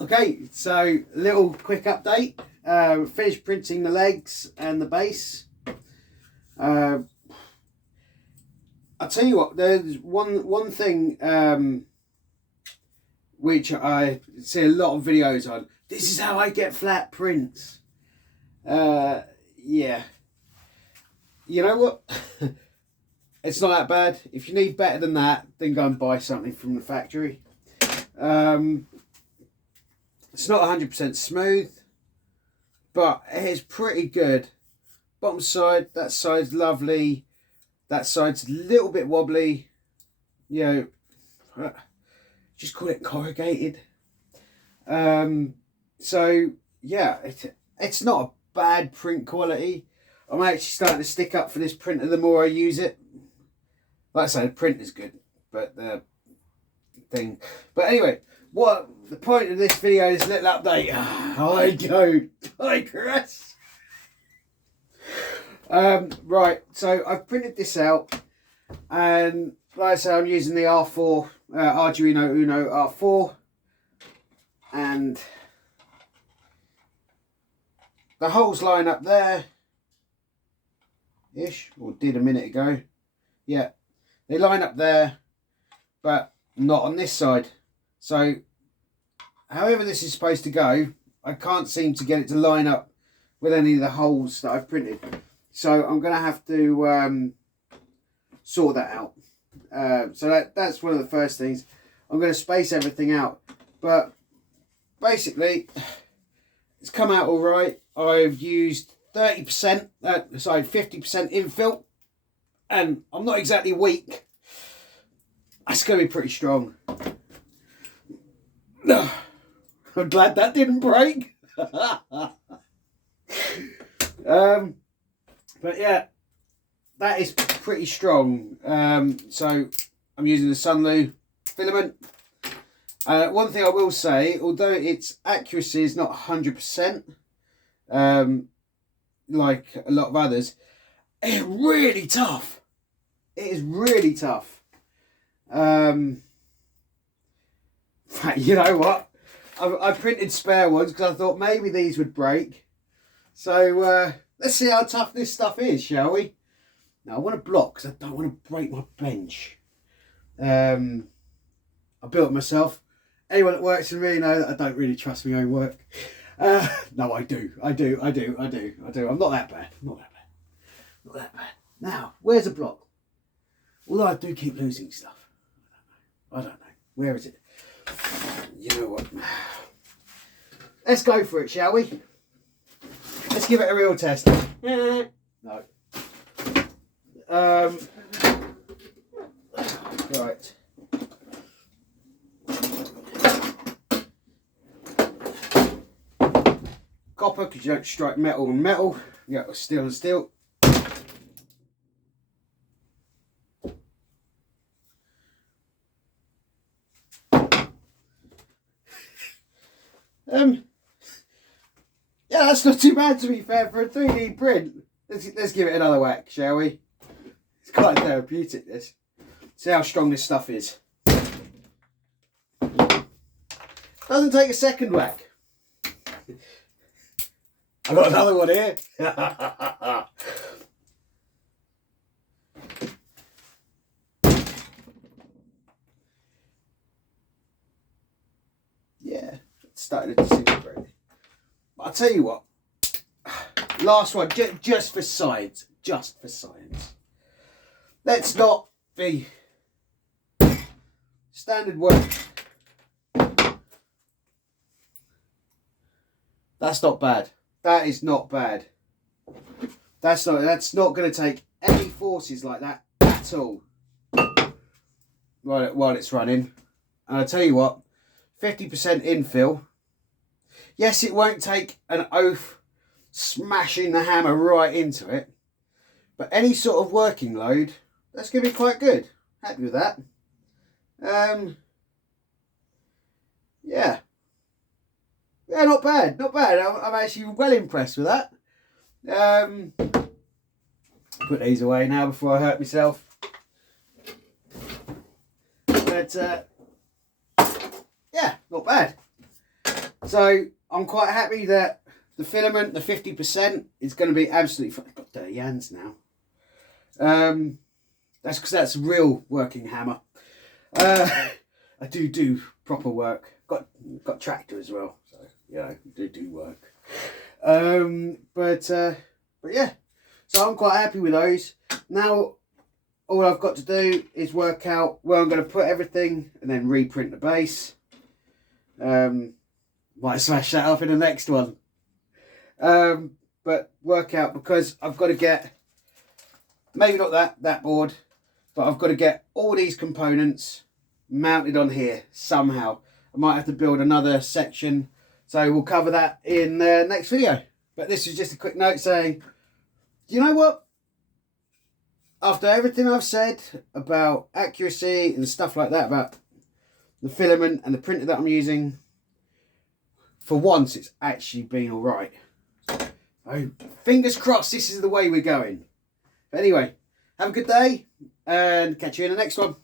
Okay, so little quick update. Finished printing the legs and the base. I'll tell you what, there's one thing which I see a lot of videos on. This is how I get flat prints. Yeah. You know what? It's not that bad. If you need better than that, then go and buy something from the factory. It's not 100% smooth, but it's pretty good. Bottom side, that side's lovely. That side's a little bit wobbly. You know, just call it corrugated. So yeah, it's not a bad print quality. I'm actually starting to stick up for this printer the more I use it. Like I say, the print is good, but the thing. But anyway, what the point of this video is a little update. I digress. Right, so I've printed this out, and like I say, I'm using the R4 Arduino Uno R4, and the holes line up there ish, or did a minute ago. Yeah, they line up there, but not on this side. So however this is supposed to go, I can't seem to get it to line up with any of the holes that I've printed. So I'm going to have to sort that out. So that's one of the first things. I'm going to space everything out. But basically, it's come out all right. I've used 50% infill. And I'm not exactly weak. That's going to be pretty strong. I'm glad that didn't break. But yeah, that is pretty strong. So I'm using the Sunlu filament. One thing I will say, although its accuracy is not 100%, like a lot of others, it's really tough. It is really tough. You know what? I printed spare ones because I thought maybe these would break. So let's see how tough this stuff is, shall we? Now I want to block because I don't want to break my bench. I built it myself. Anyone that works with me know that I don't really trust my own work. No, I do. I'm not that bad. Not that bad. Now, where's the block? Although I do keep losing stuff. I don't know. Where is it? You know what? Let's go for it, shall we? Let's give it a real test. No. Right. Copper, because you don't strike metal on metal. You got steel and steel. Yeah, that's not too bad to be fair for a 3D print. Let's give it another whack, shall we? It's quite therapeutic, this. See how strong this stuff is. Doesn't take a second whack. I've got another one here. Yeah, it's starting to disintegrate. But I'll tell you what. Last one, just for science. Just for science. Let's not be standard work. That's not bad. That is not bad. That's not going to take any forces like that at all. Right, while it's running. And I'll tell you what, 50% infill. Yes, it won't take an oath smashing the hammer right into it. But any sort of working load, that's going to be quite good. Happy with that. Yeah. Yeah, not bad. Not bad. I'm actually well impressed with that. Put these away now before I hurt myself. But, yeah, not bad. So I'm quite happy that the filament, the 50%, is going to be absolutely fine. I've got dirty hands now. That's because that's a real working hammer. I do proper work. Got tractor as well, so yeah, I do work. But yeah, so I'm quite happy with those. Now all I've got to do is work out where I'm going to put everything and then reprint the base. Might smash that up in the next one. But work out, because I've got to get, maybe not that board, but I've got to get all these components mounted on here somehow. I might have to build another section, so we'll cover that in the next video. But this is just a quick note saying, you know what? After everything I've said about accuracy and stuff like that, about the filament and the printer that I'm using, for once it's actually been all right. So fingers crossed this is the way we're going. But anyway, have a good day and catch you in the next one.